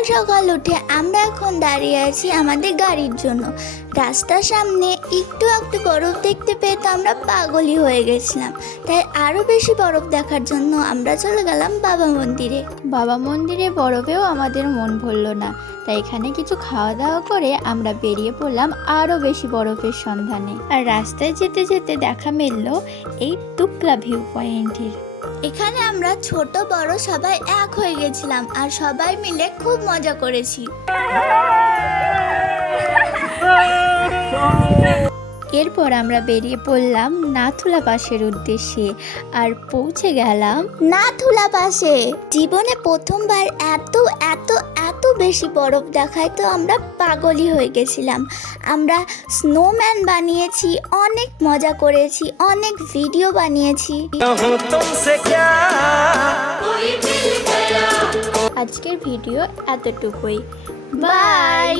সকাল সকাল উঠে আমরা এখন দাঁড়িয়ে আছি আমাদের গাড়ির জন্য। রাস্তার সামনে একটু একটু বরফ দেখতে পেয়ে তো আমরা পাগলই হয়ে গেছিলাম। তাই আরও বেশি বরফ দেখার জন্য আমরা চলে গেলাম বাবা মন্দিরে। বাবা মন্দিরে বরফেও আমাদের মন ভরল না, তাই এখানে কিছু খাওয়া দাওয়া করে আমরা বেরিয়ে পড়লাম আরও বেশি বরফের সন্ধানে। আর রাস্তায় যেতে যেতে দেখা মিলল এই তুকলা ভিউ পয়েন্টের। এখানে আমরা ছোট বড় সবাই এক হয়ে গেছিলাম আর সবাই মিলে খুব মজা করেছি। এরপর আমরা বেরিয়ে পড়লাম নাথুলা পাসের উদ্দেশ্যে আর পৌঁছে গেলাম নাথুলা পাসে। জীবনে প্রথমবার এত এত এত বেশি বরফ দেখায় তো আমরা পাগলই হয়ে গেছিলাম। আমরা স্নোম্যান বানিয়েছি, অনেক মজা করেছি, অনেক ভিডিও বানিয়েছি। আজকের ভিডিও এতটুকুই। বাই।